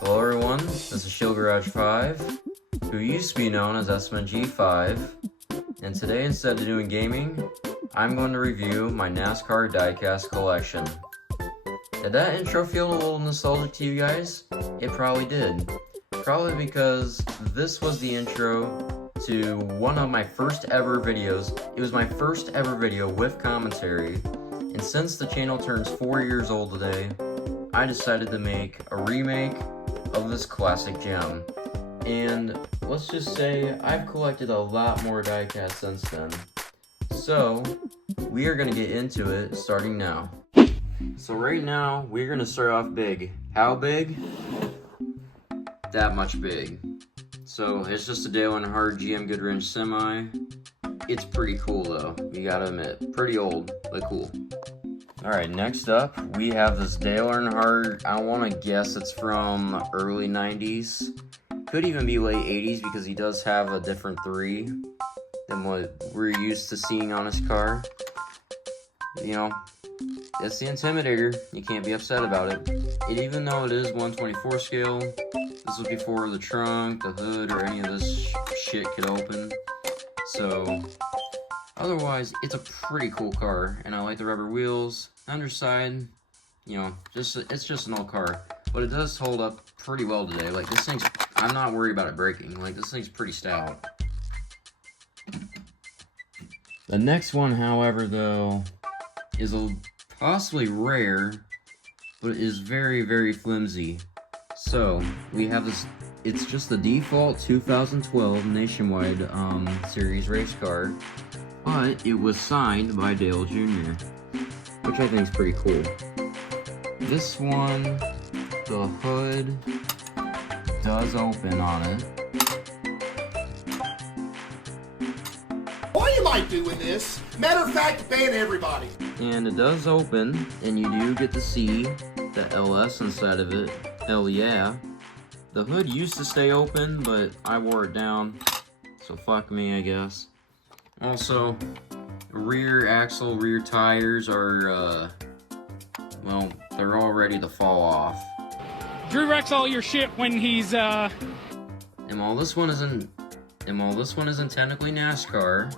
Hello everyone, this is Shield Garage 5, who used to be known as SMG5, and today instead of doing gaming, I'm going to review my NASCAR diecast collection. Did that intro feel a little nostalgic to you guys? It probably did. Probably because this was the intro to one of my first ever videos. It was my first ever video with commentary, and since the channel turns 4 years old today, I decided to make a remake of this classic gem. And let's just say I've collected a lot more diecast since then. So we are going to get into it starting now. So right now we're going to start off big. How big? That much big. So it's just a Dale Earnhardt GM Goodwrench semi. It's pretty cool though, you gotta admit. Pretty old, but cool. Alright, next up, we have this Dale Earnhardt. I want to guess it's from early 90s. Could even be late 80s because he does have a different 3 than what we're used to seeing on his car. You know, it's the Intimidator. You can't be upset about it. And even though it is 1/24 scale, this was before the trunk, the hood, or any of this shit could open. So otherwise, it's a pretty cool car, and I like the rubber wheels. Underside, you know, it's just an old car, but it does hold up pretty well today. Like, this thing's, I'm not worried about it breaking. Like, this thing's pretty stout. The next one, however, though, is possibly rare, but it is very, very flimsy. So, we have this, it's just the default 2012 Nationwide Series race car. But it was signed by Dale Jr., which I think is pretty cool. This one, the hood does open on it. Why am I doing this? Matter of fact, ban everybody. And it does open, and you do get to see the LS inside of it. Hell yeah. The hood used to stay open, but I wore it down, so fuck me, I guess. Also, rear axle, rear tires are, well, they're all ready to fall off. Drew wrecks all your shit when he's, And while this one isn't technically NASCAR,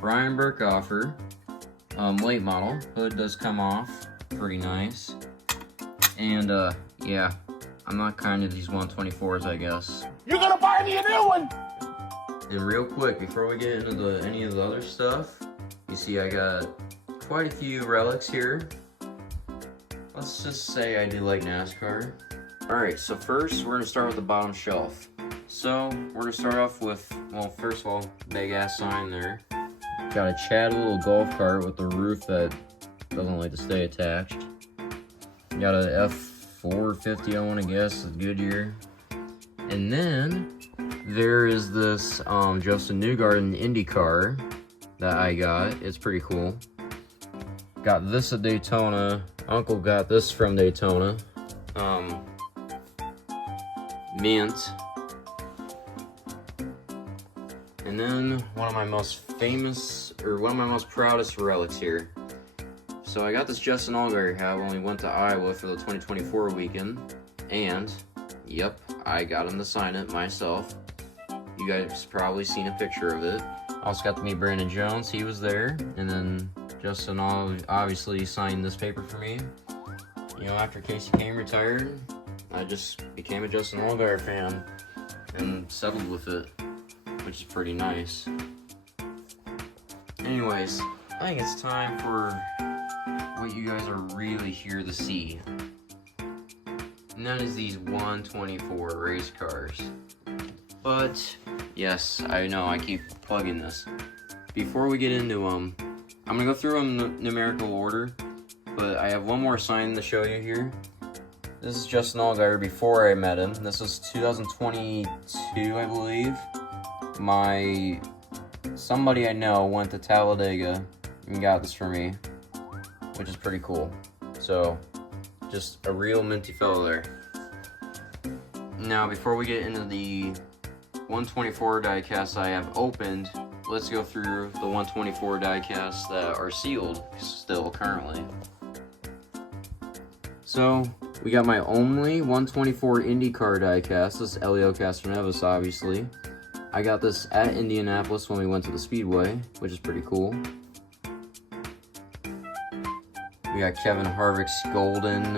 Brian Burkoffer, late model, hood does come off, pretty nice. And, yeah, I'm not kind of these 124s, I guess. You're gonna buy me a new one! And real quick, before we get into any of the other stuff, you see I got quite a few relics here. Let's just say I do like NASCAR. Alright, so first we're going to start with the bottom shelf. So, we're going to start off with, well, first of all, big ass sign there. Got a Chad little golf cart with the roof that doesn't like to stay attached. Got a F450, I want to guess, a Goodyear. And then there is this Justin Newgarden IndyCar that I got. It's pretty cool. Got this at Daytona. Uncle got this from Daytona. Mint. And then one of my most proudest relics here. So I got this Justin Allgaier hat when we went to Iowa for the 2024 weekend. And, yep, I got him to sign it myself. You guys probably seen a picture of it. Also got to meet Brandon Jones, he was there. And then Justin obviously signed this paper for me. You know, after Casey Kane retired, I just became a Justin Allgaier fan and settled with it, which is pretty nice. Anyways, I think it's time for what you guys are really here to see. And that is these 124 race cars. But, yes, I know, I keep plugging this. Before we get into them, I'm going to go through them in numerical order, but I have one more sign to show you here. This is Justin Allgaier before I met him. This was 2022, I believe. Somebody I know went to Talladega and got this for me, which is pretty cool. So, just a real minty fellow there. Now, before we get into the 124 diecast I have opened, let's go through the 124 diecasts that are sealed still currently. So, we got my only 124 IndyCar diecast. This is Elio Castroneves, obviously. I got this at Indianapolis when we went to the Speedway, which is pretty cool. We got Kevin Harvick's golden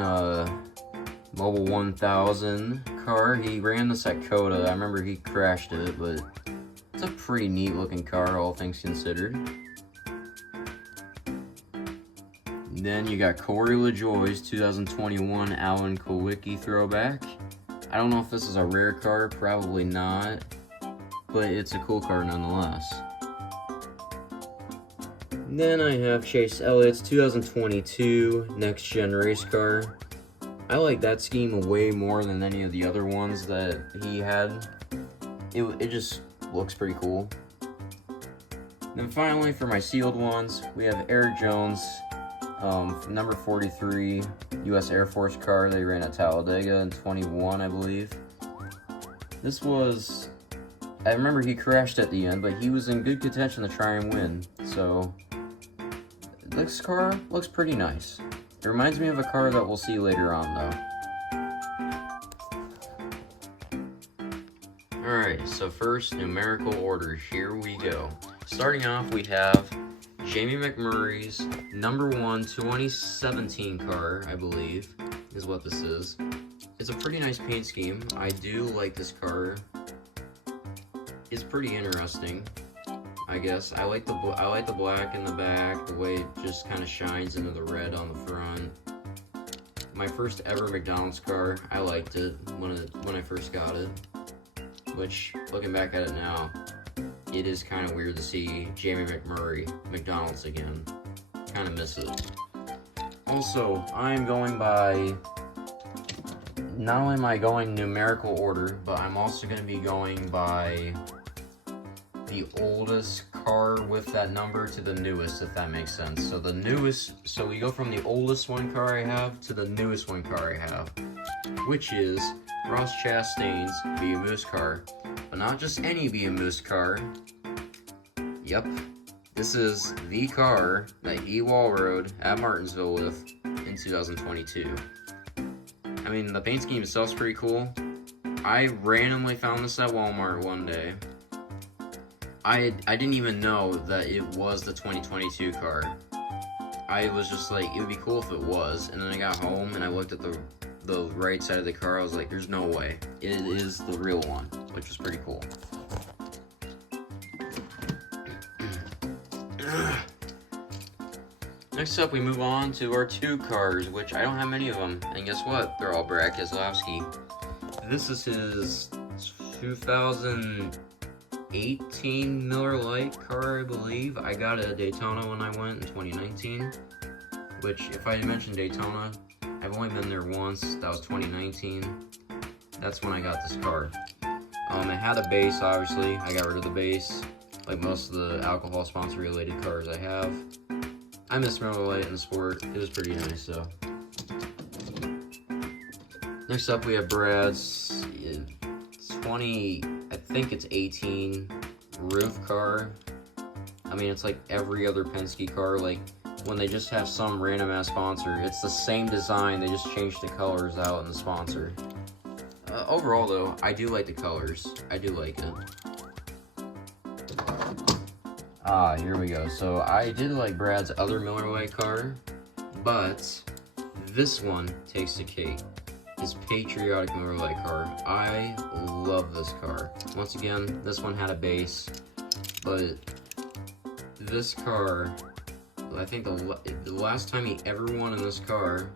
Mobile 1000 car. He ran this at COTA. I remember he crashed it, but it's a pretty neat looking car, all things considered. Then you got Corey LaJoie's 2021 Alan Kulwicki throwback. I don't know if this is a rare car, probably not, but it's a cool car nonetheless. Then I have Chase Elliott's 2022 Next Gen race car. I like that scheme way more than any of the other ones that he had. It just looks pretty cool. Then finally, for my sealed ones, we have Eric Jones, number 43 U.S. Air Force car they ran at Talladega in 21, I believe. This was, I remember he crashed at the end, but he was in good contention to try and win. So this car looks pretty nice. It reminds me of a car that we'll see later on, though. Alright, so first, numerical order. Here we go. Starting off, we have Jamie McMurray's number 1 2017 car, I believe, is what this is. It's a pretty nice paint scheme. I do like this car. It's pretty interesting, I guess. I like the black in the back, the way it just kind of shines into the red on the front. My first ever McDonald's car, I liked it when I first got it. Which, looking back at it now, it is kind of weird to see Jamie McMurray McDonald's again. Kind of miss it. Also, I am going by, not only am I going numerical order, but I'm also going to be going by the oldest car with that number to the newest, if that makes sense. So the newest, so we go from the oldest one car I have to the newest one car I have, which is Ross Chastain's BMW's car. But not just any BMW's car. Yep, this is the car that he wall rode at Martinsville with in 2022. I mean, the paint scheme itself is pretty cool. I randomly found this at Walmart one day. I didn't even know that it was the 2022 car. I was just like, it would be cool if it was. And then I got home and I looked at the right side of the car. I was like, there's no way. It is the real one, which was pretty cool. Next up, we move on to our 2 cars, which I don't have many of them. And guess what? They're all Brad Keselowski. This is his 2018 Miller Lite car, I believe. I got it at Daytona when I went in 2019. Which, if I had mentioned Daytona, I've only been there once. That was 2019. That's when I got this car. It had a base, obviously. I got rid of the base, like most of the alcohol sponsor related cars I have. I miss Miller Lite in the sport. It was pretty nice, though. Next up, we have Brad's 20, I think it's 18 roof car. I mean, it's like every other Penske car. Like, when they just have some random ass sponsor, it's the same design, they just change the colors out in the sponsor. Overall though, I do like the colors. I do like it. Here we go. So I did like Brad's other Miller Lite car, but this one takes the cake. His patriotic Miller Lite car. I love this car. Once again, this one had a base, but this car, I think the last time he ever won in this car,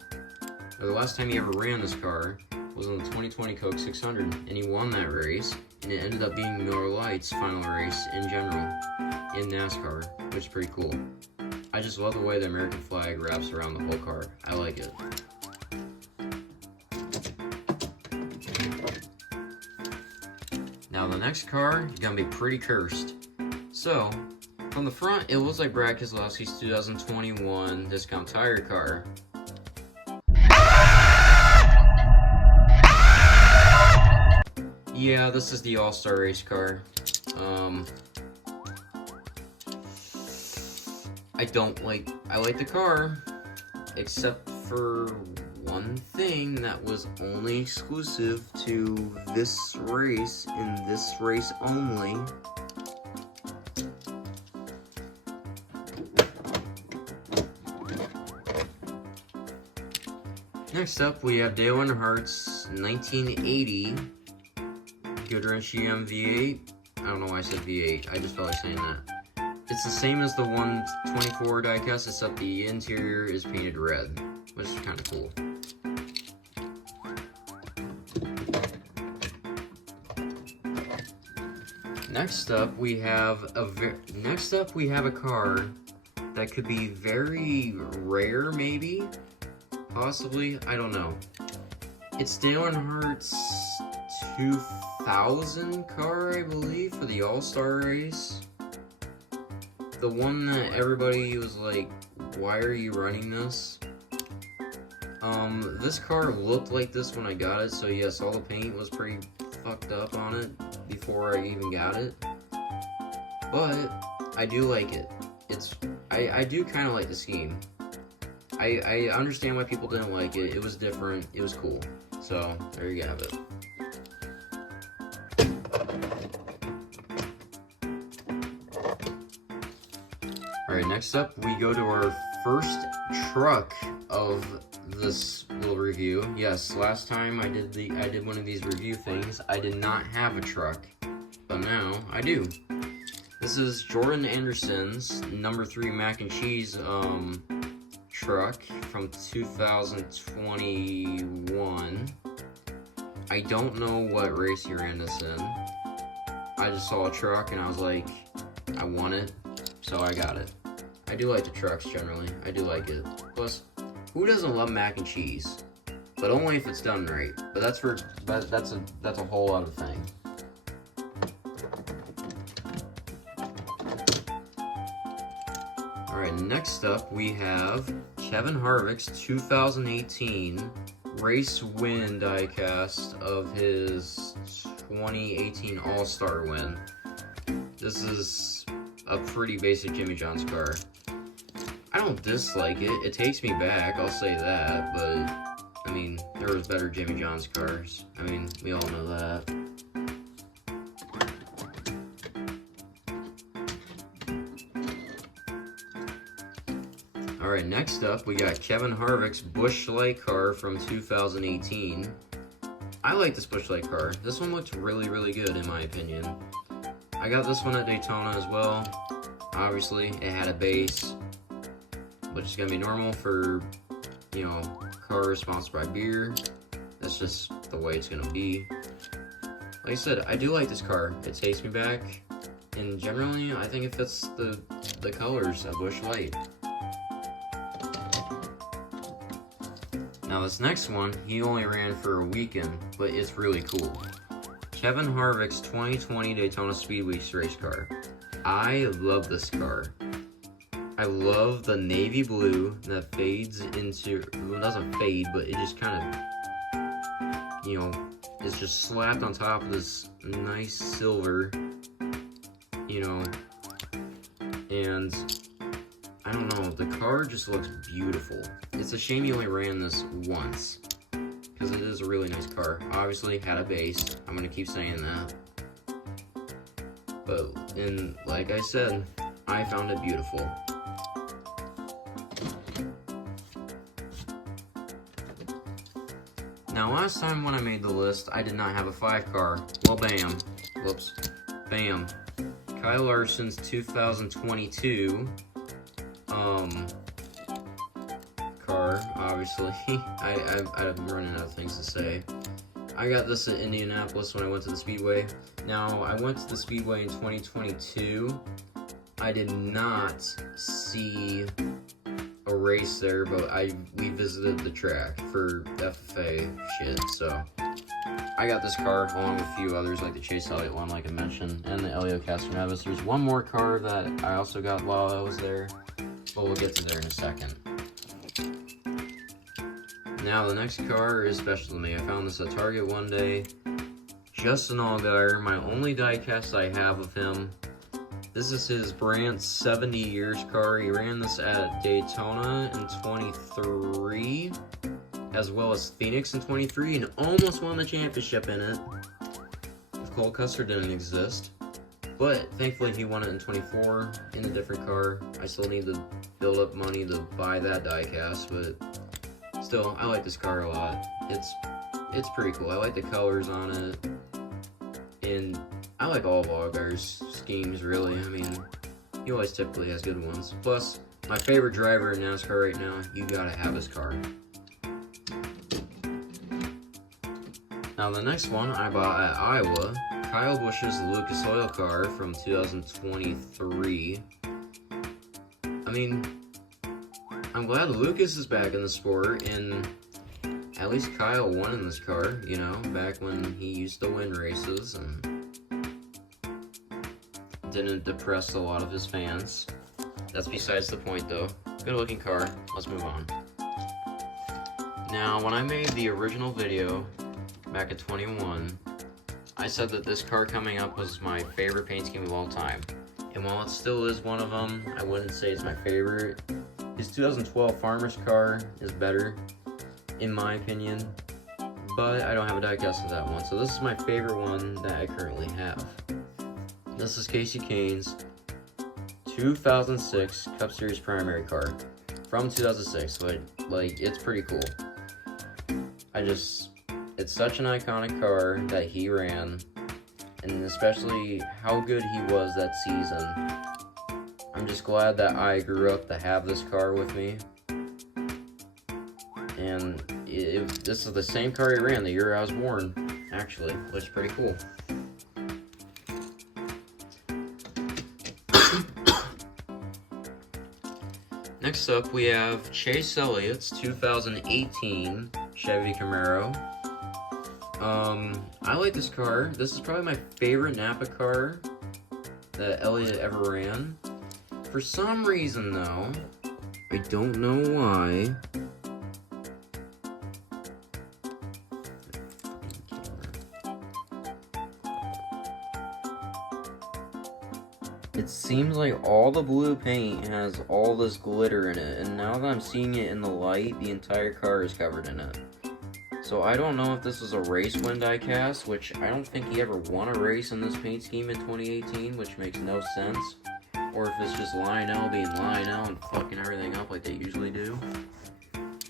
or the last time he ever ran this car, was on the 2020 Coke 600, and he won that race, and it ended up being Miller Lite's final race in general, in NASCAR, which is pretty cool. I just love the way the American flag wraps around the whole car. I like it. Now the next car is gonna be pretty cursed. So, from the front, it looks like Brad Keselowski's 2021 discount tire car. Yeah, this is the All-Star race car. I like the car, except for one thing that was only exclusive to this race, and this race only. Next up, we have Dale Earnhardt's 1980 Goodwrench GM V8. I don't know why I said V8, I just felt like saying that. It's the same as the 124 diecast, except the interior is painted red, which is kind of cool. Next up, we have a car that could be very rare, maybe, possibly. I don't know. It's Dale Earnhardt's 2000 car, I believe, for the All-Star race. The one that everybody was like, why are you running this? This car looked like this when I got it, so yes, all the paint was pretty fucked up on it before I even got it. But I do like it. I do kind of like the scheme. I understand why people didn't like it. It was different. It was cool. So there you have it. Alright, next up we go to our first truck of this little review. Yes, last time I did one of these review things, I did not have a truck, but now I do. This is Jordan Anderson's number 3 mac and cheese truck from 2021. I don't know what race he ran this in. I just saw a truck and I was like, I want it, so I got it. I do like the trucks generally. I do like it. Plus, who doesn't love mac and cheese? But only if it's done right. But that's a whole other thing. Alright, next up we have Kevin Harvick's 2018 race win diecast of his 2018 All-Star win. This is a pretty basic Jimmy John's car. I don't dislike it. It takes me back, I'll say that, but I mean, there was better Jimmy John's cars. I mean, we all know that. Alright, next up, we got Kevin Harvick's Busch Light car from 2018. I like this Busch Light car. This one looks really, really good in my opinion. I got this one at Daytona as well. Obviously, it had a base, which is going to be normal for, you know, cars sponsored by beer. That's just the way it's going to be. Like I said, I do like this car. It takes me back, and generally, I think it fits the colors of Busch Light. Now this next one, he only ran for a weekend, but it's really cool. Kevin Harvick's 2020 Daytona Speedway race car. I love this car. I love the navy blue that fades into, well, it doesn't fade, but it just kind of, you know, it's just slapped on top of this nice silver, you know, and I don't know, the car just looks beautiful. It's a shame he only ran this once, because it is a really nice car. Obviously, had a base. I'm going to keep saying that. But, and like I said, I found it beautiful. Now, last time when I made the list, I did not have a 5 car. Well, bam. Whoops. Bam. Kyle Larson's 2022 car, obviously. I'm running out of things to say. I got this at Indianapolis when I went to the Speedway. Now, I went to the Speedway in 2022. I did not see a race there, but we visited the track for FFA shit, so I got this car along with a few others, like the Chase Elliott one, like I mentioned, and the Elio Castroneves. There's one more car that I also got while I was there, but we'll get to there in a second. Now, the next car is special to me. I found this at Target one day. Justin Allgaier, my only diecast I have of him. This is his brand 70 years car. He ran this at Daytona in 23, as well as Phoenix in 23, and almost won the championship in it. If Cole Custer didn't exist. But thankfully he won it in 24 in a different car. I still need to build up money to buy that diecast, but still, I like this car a lot. It's pretty cool. I like the colors on it, and I like all of Allgaier's schemes, really. I mean, he always typically has good ones. Plus, my favorite driver in NASCAR right now, you gotta have his car. Now, the next one I bought at Iowa, Kyle Busch's Lucas Oil car from 2023. I mean, I'm glad Lucas is back in the sport, and at least Kyle won in this car, you know, back when he used to win races and didn't depress a lot of his fans. That's besides the point, though. Good looking car. Let's move on. Now, when I made the original video back in 21, I said that this car coming up was my favorite paint scheme of all time. And while it still is one of them, I wouldn't say it's my favorite. His 2012 Farmer's car is better, in my opinion, but I don't have a diecast of that one. So this is my favorite one that I currently have. This is Casey Kane's 2006 Cup Series primary car from 2006. Like it's pretty cool. It's such an iconic car that he ran, and especially how good he was that season. I'm just glad that I grew up to have this car with me. And this is the same car he ran the year I was born, actually, which is pretty cool. Next up, we have Chase Elliott's 2018 Chevy Camaro. I like this car. This is probably my favorite Napa car that Elliott ever ran. For some reason, though, I don't know why. It seems like all the blue paint has all this glitter in it, and now that I'm seeing it in the light, the entire car is covered in it. So I don't know if this is a race win diecast, which I don't think he ever won a race in this paint scheme in 2018, which makes no sense. Or if it's just Lionel being Lionel and fucking everything up like they usually do.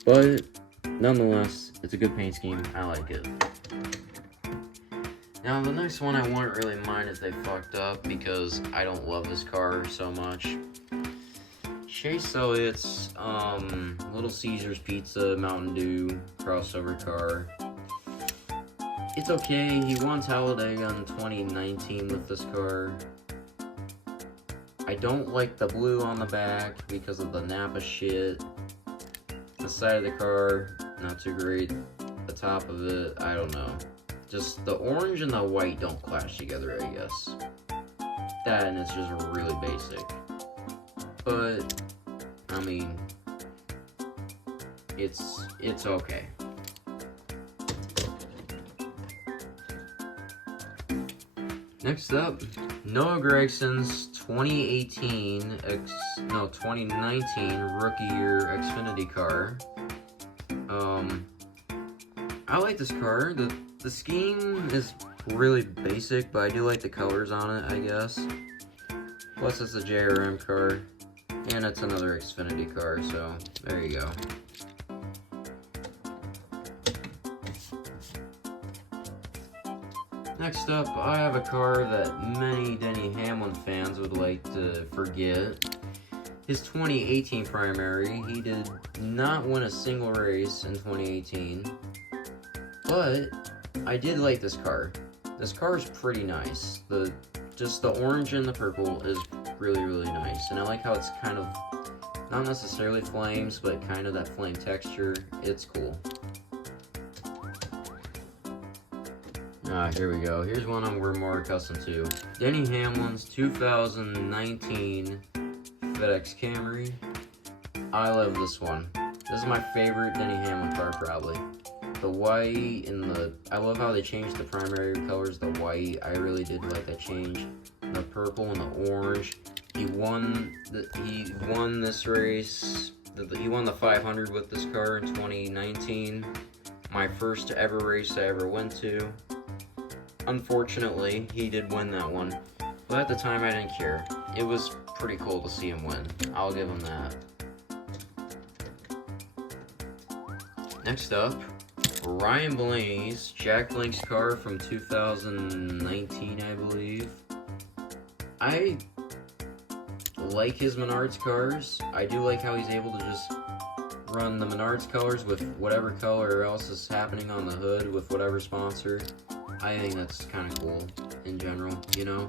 But nonetheless, it's a good paint scheme. I like it. Now the next one I wouldn't really mind if they fucked up because I don't love this car so much. Chase Elliott's Little Caesars Pizza Mountain Dew crossover car. It's okay. He won Talladega in 2019 with this car. I don't like the blue on the back because of the Napa shit. The side of the car, not too great. The top of it, I don't know. Just the orange and the white don't clash together, I guess. That and it's just really basic. But, I mean, it's okay. Next up, Noah Gregson's 2019 rookie year Xfinity car. I like this car. The scheme is really basic, but I do like the colors on it, I guess. Plus it's a JRM car, and it's another Xfinity car, so there you go. Next up, I have a car that many Denny Hamlin fans would like to forget. His 2018 primary, he did not win a single race in 2018, but I did like this car. This car is pretty nice. Just the orange and the purple is really, really nice, and I like how it's kind of, not necessarily flames, but kind of that flame texture. It's cool. Here we go. Here's one we're more accustomed to. Denny Hamlin's 2019 FedEx Camry. I love this one. This is my favorite Denny Hamlin car, probably. the white and I love how they changed the primary colors, the white. I really did like that change. The purple and the orange. He won this race. He won the 500 with this car in 2019. My first ever race I ever went to. Unfortunately, he did win that one. But at the time, I didn't care. It was pretty cool to see him win. I'll give him that. Next up, Ryan Blaney's Jack Link's car from 2019, I believe. I like his Menards cars. I do like how he's able to just run the Menards colors with whatever color else is happening on the hood with whatever sponsor. I think that's kind of cool in general, you know?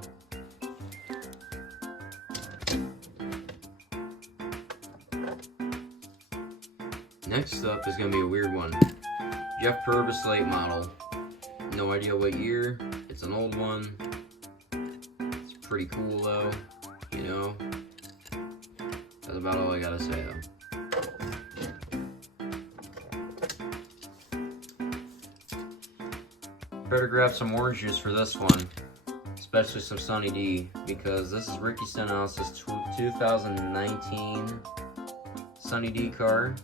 Next up is going to be a weird one. Jeff Purvis late model. No idea what year. It's an old one. It's pretty cool though, you know? That's about all I gotta say though. Better grab some orange juice for this one, especially some Sunny D, because this is Ricky Stenhouse's 2019 Sunny D car.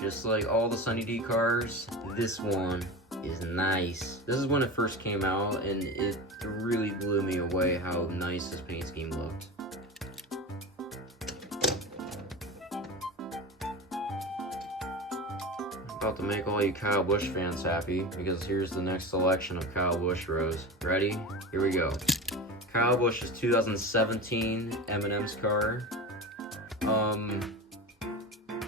Just like all the Sunny D cars, this one is nice. This is when it first came out, and it really blew me away how nice this paint scheme looked. About to make all you Kyle Busch fans happy, because here's the next selection of Kyle Busch rows. Ready? Here we go. Kyle Busch's 2017 M&M's car.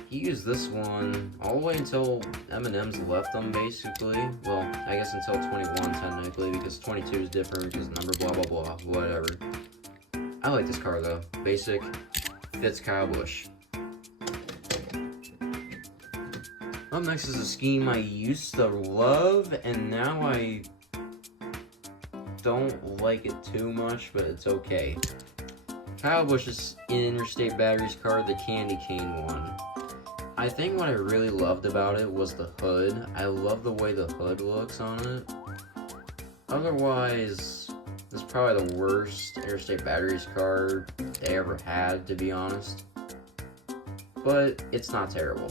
He used this one all the way until M&M's left them, basically. Well, I guess until 21 technically, because 22 is different because number blah blah blah, whatever. I like this car though. Basic, fits Kyle Busch. Up next is a scheme I used to love, and now I don't like it too much, but it's okay. Kyle Busch's Interstate Batteries car, the Candy Cane one. I think what I really loved about it was the hood. I love the way the hood looks on it. Otherwise, this is probably the worst Interstate Batteries car they ever had, to be honest. But it's not terrible.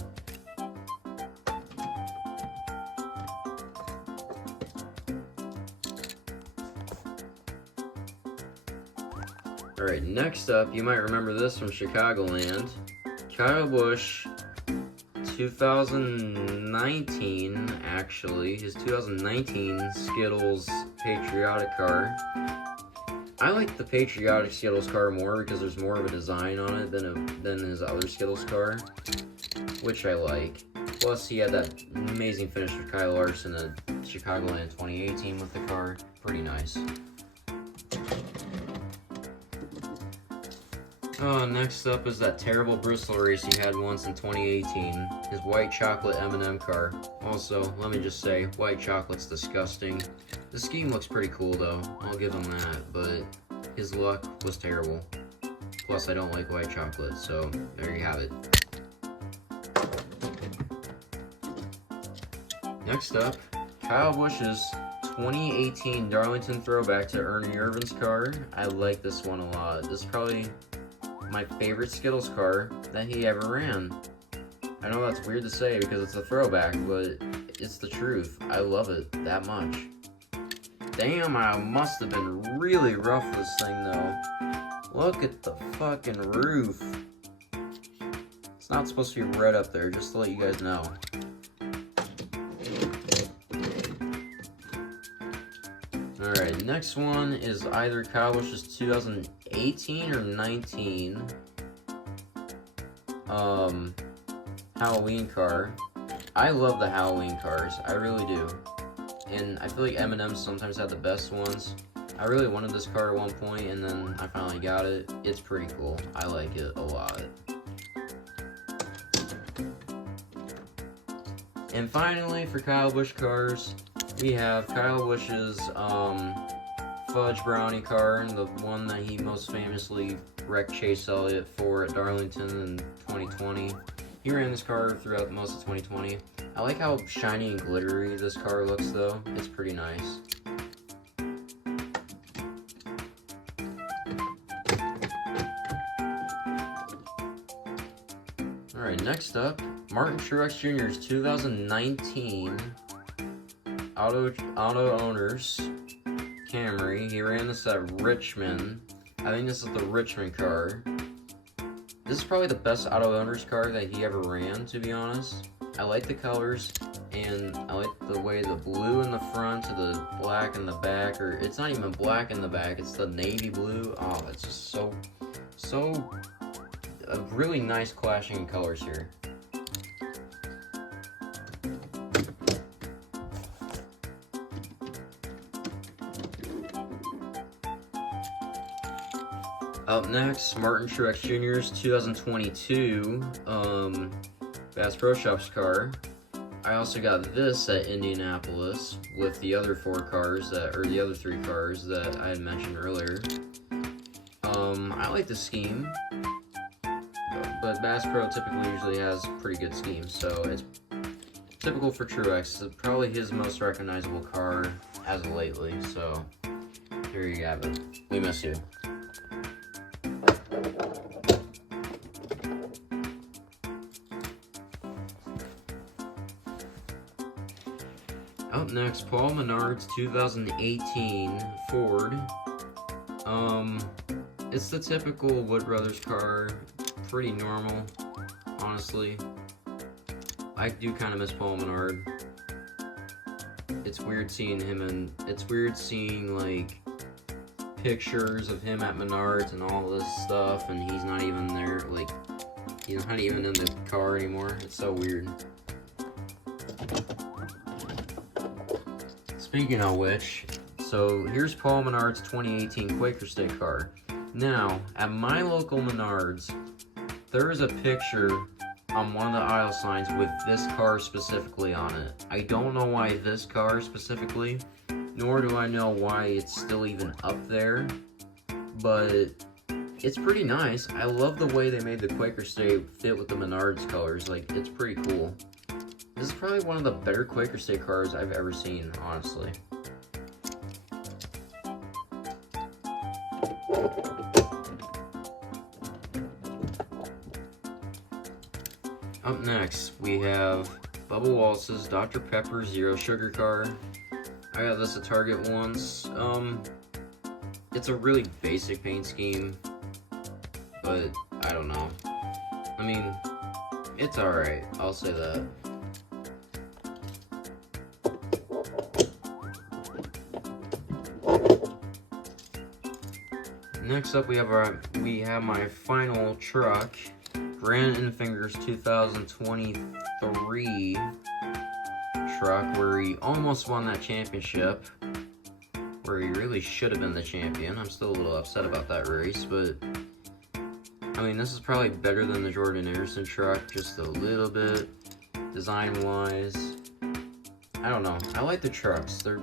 Alright, next up, you might remember this from Chicagoland. Kyle Busch 2019, actually, his 2019 Skittles Patriotic car. I like the Patriotic Skittles car more because there's more of a design on it than his other Skittles car, which I like. Plus, he had that amazing finish with Kyle Larson at Chicagoland 2018 with the car. Pretty nice. Next up is that terrible Bristol race he had once in 2018. His white chocolate M&M car. Also, let me just say, white chocolate's disgusting. The scheme looks pretty cool though, I'll give him that, but his luck was terrible. Plus, I don't like white chocolate, so there you have it. Next up, Kyle Busch's 2018 Darlington throwback to Ernie Irvin's car. I like this one a lot. This is probably my favorite Skittles car that he ever ran. I know that's weird to say because it's a throwback, but it's the truth. I love it that much. Damn, I must have been really rough this thing though. Look at the fucking roof. It's not supposed to be red up there, just to let you guys know. Alright, next one is either Kyle Busch's 2018 or 19 Halloween car. I love the Halloween cars, I really do. And I feel like M&M sometimes had the best ones. I really wanted this car at one point, and then I finally got it. It's pretty cool. I like it a lot. And finally, for Kyle Busch cars, we have Kyle Busch's Fudge Brownie car, the one that he most famously wrecked Chase Elliott for at Darlington in 2020. He ran this car throughout most of 2020. I like how shiny and glittery this car looks though. It's pretty nice. Alright, next up, Martin Truex Jr.'s 2019 Auto Owners Camry. He ran this at Richmond. I think this is the Richmond car. This is probably the best Auto Owners car that he ever ran, to be honest. I like the colors, and I like the way the blue in the front to the black in the back, or it's not even black in the back, it's the navy blue. Oh, it's just so a really nice clashing colors here. Up next, Martin Truex Jr.'s 2022 Bass Pro Shops car. I also got this at Indianapolis with the other the other 3 cars that I had mentioned earlier. I like the scheme, but Bass Pro typically usually has pretty good schemes, so it's typical for Truex. It's probably his most recognizable car as of lately, so here you have it. We miss you. Up next, Paul Menard's 2018 Ford. It's the typical Wood Brothers car, pretty normal, honestly. I do kind of miss Paul Menard. It's weird seeing like pictures of him at Menards and all this stuff, and he's not even there, like, he's not even in the car anymore. It's so weird. Speaking of which, so here's Paul Menard's 2018 Quaker State car. Now, at my local Menards, there is a picture on one of the aisle signs with this car specifically on it. I don't know why this car specifically, nor do I know why it's still even up there, but it's pretty nice. I love the way they made the Quaker State fit with the Menards colors. Like, it's pretty cool. This is probably one of the better Quaker State cars I've ever seen, honestly. Up next, we have Bubba Wallace's Dr. Pepper Zero Sugar car. I got this at Target once. It's a really basic paint scheme, but I don't know. I mean, it's alright, I'll say that. Next up, we have my final truck, Brandon Finger's 2023 truck, where he almost won that championship, where he really should have been the champion. I'm still a little upset about that race, but I mean, this is probably better than the Jordan Anderson truck, just a little bit, design-wise. I don't know. I like the trucks. They're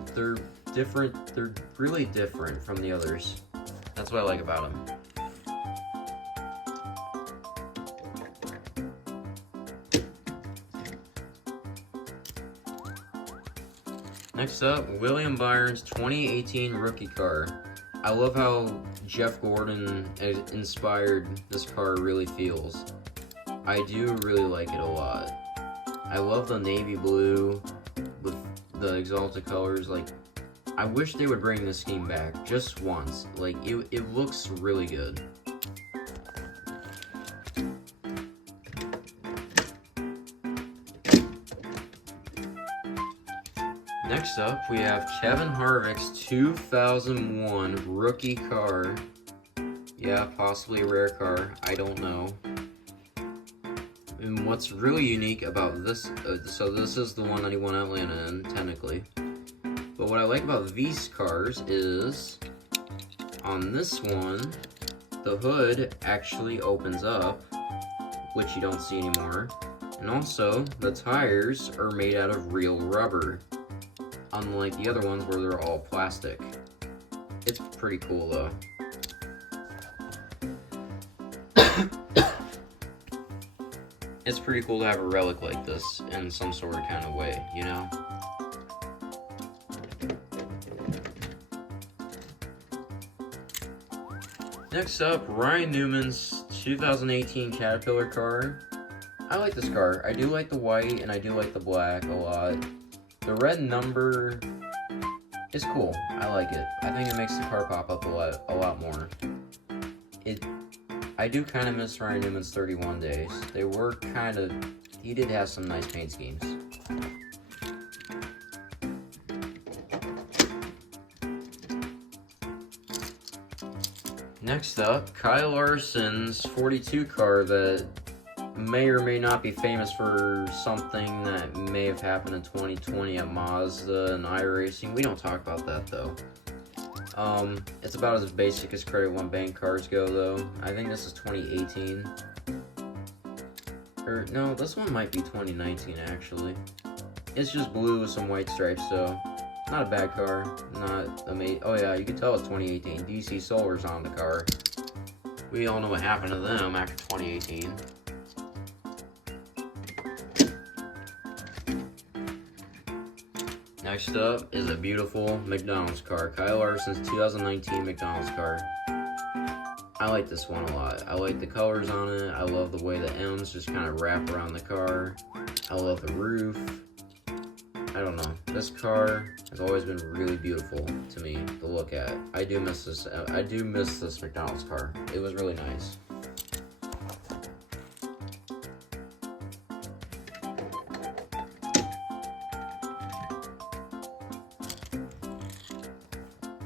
different. They're really different from the others. That's what I like about them. Next up, William Byron's 2018 rookie car. I love how Jeff Gordon inspired this car really feels. I do really like it a lot. I love the navy blue with the Exalted colors. Like, I wish they would bring this scheme back just once. Like, it looks really good. Next up, we have Kevin Harvick's 2001 rookie car. Yeah, possibly a rare car. I don't know. And what's really unique about this, so this is the one that he won Atlanta in, technically. But what I like about these cars is, on this one, the hood actually opens up, which you don't see anymore. And also, the tires are made out of real rubber, unlike the other ones where they're all plastic. It's pretty cool though. it's pretty cool to have a relic like this in some sort of kind of way, you know? Next up, Ryan Newman's 2018 Caterpillar car. I like this car. I do like the white and I do like the black a lot. The red number is cool. I like it. I think it makes the car pop up a lot more. I do kind of miss Ryan Newman's 31 days. They were kind of... He did have some nice paint schemes. Next up, Kyle Larson's 42 car that may or may not be famous for something that may have happened in 2020 at Mazda and iRacing. We don't talk about that though. It's about as basic as Credit One Bank cars go though. I think this is 2018. Or no, this one might be 2019 actually. It's just blue with some white stripes though. Not a bad car, not amazing. Oh yeah, you can tell it's 2018. DC Solar's on the car. We all know what happened to them after 2018. Next up is a beautiful McDonald's car. Kyle Larson's 2019 McDonald's car. I like this one a lot. I like the colors on it. I love the way the M's just kind of wrap around the car. I love the roof. I don't know. This car has always been really beautiful to me to look at. I do miss this. I do miss this McDonald's car. It was really nice.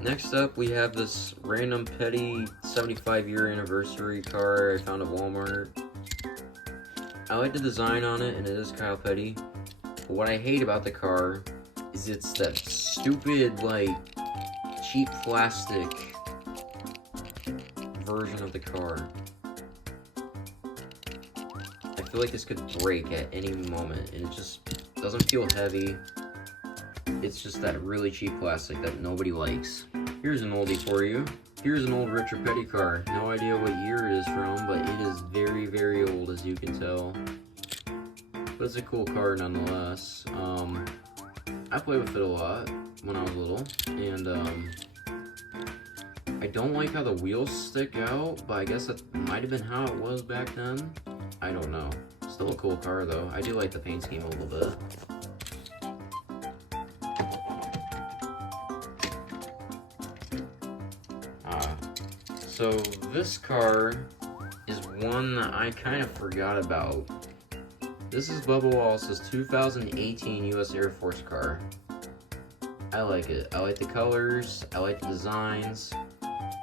Next up, we have this random petty 75-year anniversary car I found at Walmart. I like the design on it, and it is Kyle Petty. But what I hate about the car is it's that stupid, like, cheap plastic version of the car. I feel like this could break at any moment, and it just doesn't feel heavy. It's just that really cheap plastic that nobody likes. Here's an oldie for you. Here's an old Richard Petty car. No idea what year it is from, but it is very, very old as you can tell. But it's a cool car nonetheless. I played with it a lot when I was little, and I don't like how the wheels stick out, but I guess that might have been how it was back then. I don't know. Still a cool car though. I do like the paint scheme a little bit. So this car is one that I kind of forgot about. This is Bubba Wallace's 2018 U.S. Air Force car. I like it. I like the colors. I like the designs.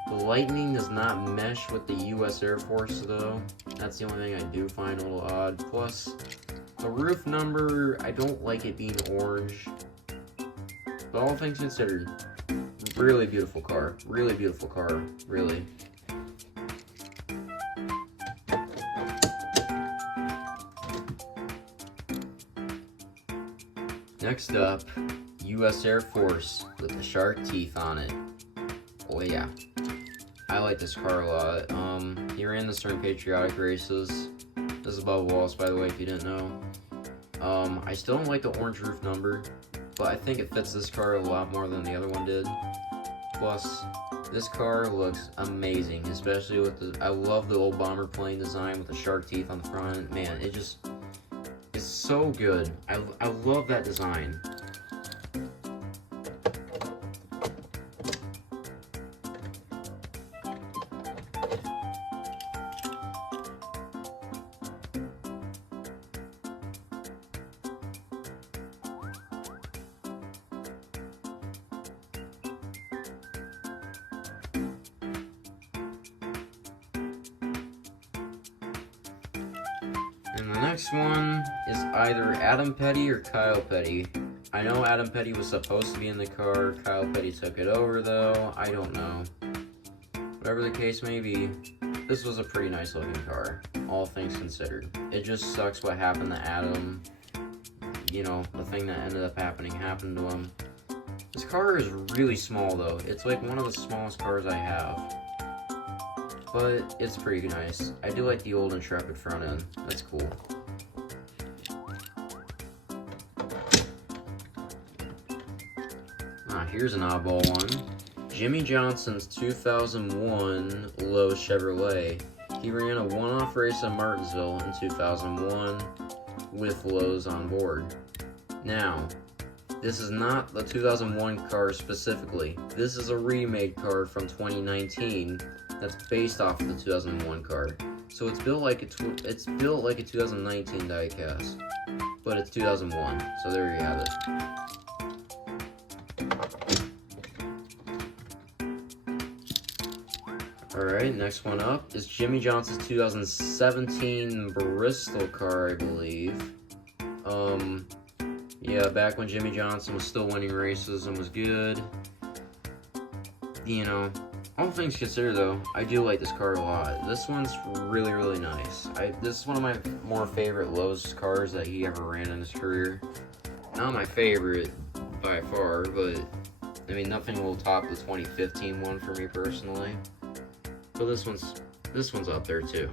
The lightning does not mesh with the U.S. Air Force though. That's the only thing I do find a little odd. Plus, the roof number, I don't like it being orange. But all things considered, really beautiful car. Really beautiful car. Really. Next up, U.S. Air Force with the shark teeth on it. Oh yeah. I like this car a lot. He ran this during patriotic races. This is Bubba Wallace, by the way, if you didn't know. I still don't like the orange roof number, but I think it fits this car a lot more than the other one did. Plus, this car looks amazing, especially with the... I love the old bomber plane design with the shark teeth on the front. Man, it just... It's so good. I love that design. And the next one is either Adam Petty or Kyle Petty. I know Adam Petty was supposed to be in the car. Kyle Petty took it over, though. I don't know. Whatever the case may be, this was a pretty nice looking car, all things considered. It just sucks what happened to Adam. You know, the thing that ended up happening happened to him. This car is really small, though. It's like one of the smallest cars I have. But it's pretty nice. I do like the old Intrepid front end. That's cool. here's an oddball one. Jimmy Johnson's 2001 Lowe's Chevrolet. He ran a one-off race in Martinsville in 2001 with Lowe's on board. Now, this is not the 2001 car specifically. This is a remade car from 2019 that's based off of the 2001 car. So it's built like a 2019 diecast, but it's 2001. So there you have it. Alright, next one up is Jimmy Johnson's 2017 Bristol car, I believe. Yeah, back when Jimmy Johnson was still winning races and was good. You know, all things considered though, I do like this car a lot. This one's really, really nice. This is one of my more favorite Lowe's cars that he ever ran in his career. Not my favorite by far, but I mean, nothing will top the 2015 one for me personally. But this one's up there too.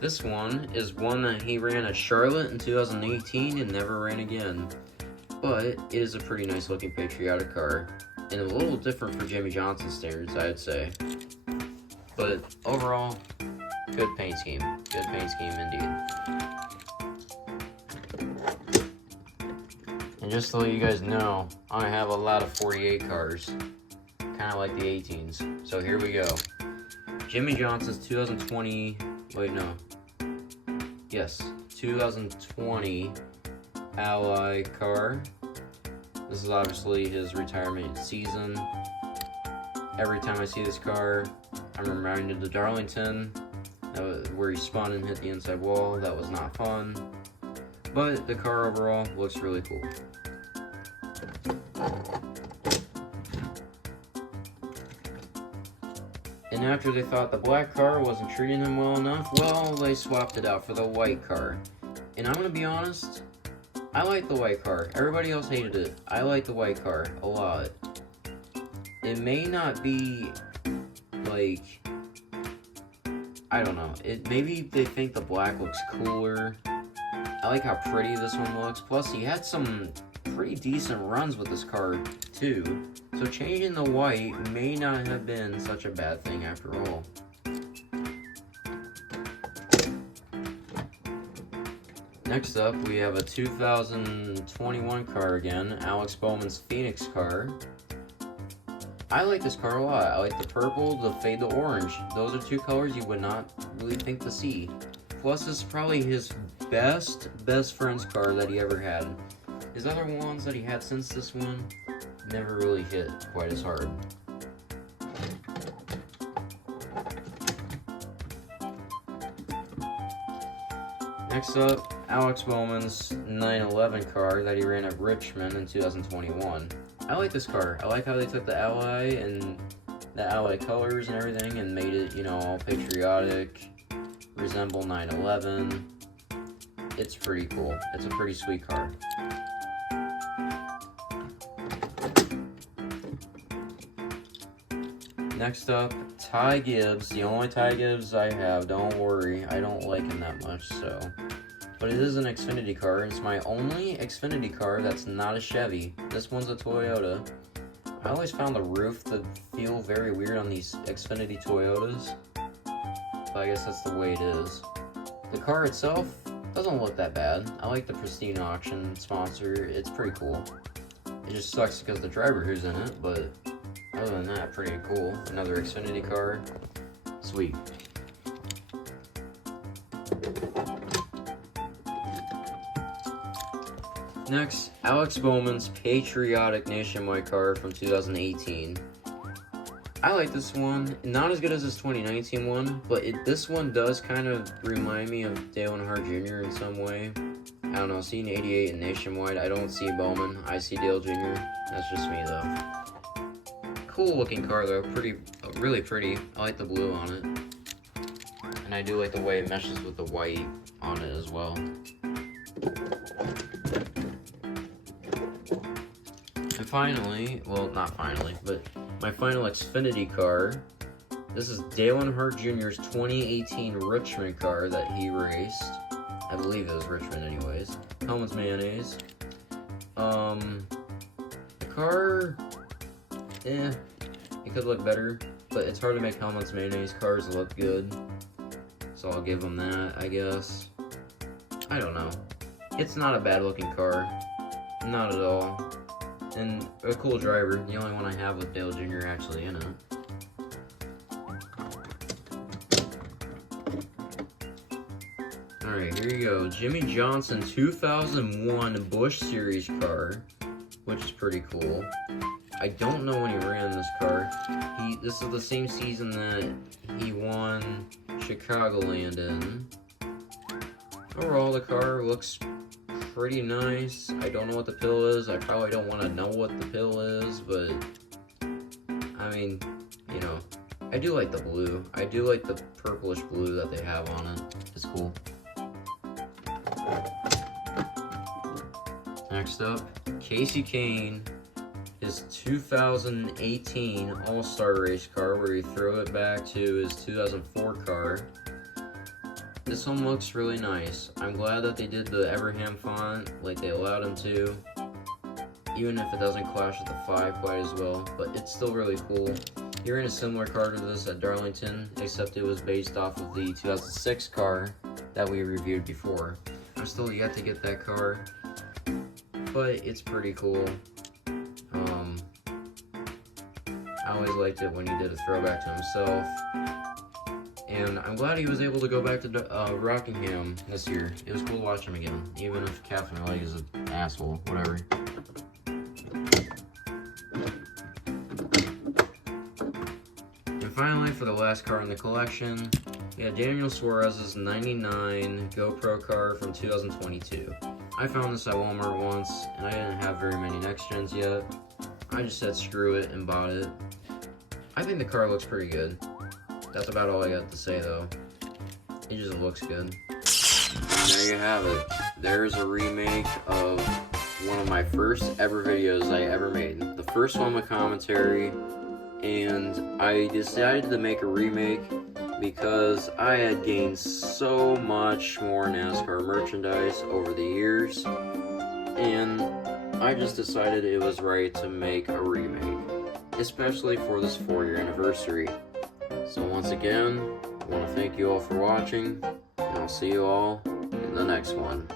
This one is one that he ran at Charlotte in 2018 and never ran again. But it is a pretty nice looking patriotic car. And a little different for Jimmy Johnson standards, I'd say. But overall, good paint scheme. Good paint scheme indeed. And just to let you guys know, I have a lot of 48 cars. Kind of like the 18s. So here we go. Jimmy Johnson's 2020... Wait, no. Yes, 2020 Ally car. This is obviously his retirement season. Every time I see this car, I'm reminded of Darlington, where he spun and hit the inside wall. That was not fun. But the car overall looks really cool. And after they thought the black car wasn't treating him well enough, well, they swapped it out for the white car. And I'm gonna be honest, I like the white car. Everybody else hated it. I like the white car a lot. It may not be, like, I don't know. Maybe they think the black looks cooler. I like how pretty this one looks. Plus, he had some pretty decent runs with this car, too. So changing the white may not have been such a bad thing after all. Next up, we have a 2021 car again, Alex Bowman's Phoenix car. I like this car a lot. I like the purple, the fade to orange. Those are two colors you would not really think to see. Plus, this is probably his best friend's car that he ever had. His other ones that he had since this one never really hit quite as hard. Next up, Alex Bowman's 911 car that he ran at Richmond in 2021. I like this car. I like how they took the Ally and the Ally colors and everything and made it, you know, all patriotic, resemble 911. It's pretty cool. It's a pretty sweet car. Next up, Ty Gibbs. The only Ty Gibbs I have. Don't worry, I don't like him that much, so. But it is an Xfinity car. It's my only Xfinity car that's not a Chevy. This one's a Toyota. I always found the roof to feel very weird on these Xfinity Toyotas. But I guess that's the way it is. The car itself doesn't look that bad. I like the pristine auction sponsor. It's pretty cool. It just sucks because the driver who's in it, but other than that, pretty cool. Another Xfinity car. Sweet. Next, Alex Bowman's patriotic nationwide car from 2018. I like this one. Not as good as his 2019 one, but this one does kind of remind me of Dale Earnhardt Jr. in some way. I don't know, seeing 88 and nationwide, I don't see Bowman. I see Dale Jr. That's just me, though. Cool looking car, though. Really pretty. I like the blue on it. And I do like the way it meshes with the white on it as well. And finally, well, not finally, but my final Xfinity car. This is Dale Earnhardt Jr.'s 2018 Richmond car that he raced I believe it was Richmond anyways. Hellman's Mayonnaise. The car, it could look better, but it's hard to make Hellman's Mayonnaise cars look good. So I'll give them that, I guess. I don't know. It's not a bad looking car. Not at all. And a cool driver. The only one I have with Dale Jr. actually in it. Alright, here you go. Jimmy Johnson 2001 Busch Series car, which is pretty cool. I don't know when he ran this car. This is the same season that he won Chicagoland in. Overall, the car looks pretty nice. I don't know what the pill is. I probably don't want to know what the pill is, but I mean, you know, I do like the blue. I do like the purplish blue that they have on it. It's cool. Next up, Casey Kane, his 2018 All-Star Race car, where you throw it back to his 2004 car. This one looks really nice. I'm glad that they did the Everham font like they allowed them to, even if it doesn't clash with the 5 quite as well, but it's still really cool. You're in a similar car to this at Darlington, except it was based off of the 2006 car that we reviewed before. I'm still yet to get that car, but it's pretty cool. I always liked it when he did a throwback to himself. And I'm glad he was able to go back to Rockingham this year. It was cool to watch him again, even if Catherine Legg is an asshole, whatever. And finally, for the last car in the collection, we have Daniel Suarez's 99 GoPro car from 2022. I found this at Walmart once, and I didn't have very many next gens yet. I just said screw it and bought it. I think the car looks pretty good. That's about all I got to say though. It just looks good. There you have it. There's a remake of one of my first ever videos I ever made. The first one with commentary, and I decided to make a remake because I had gained so much more NASCAR merchandise over the years, and I just decided it was right to make a remake, especially for this 4-year anniversary. So once again, I want to thank you all for watching, and I'll see you all in the next one.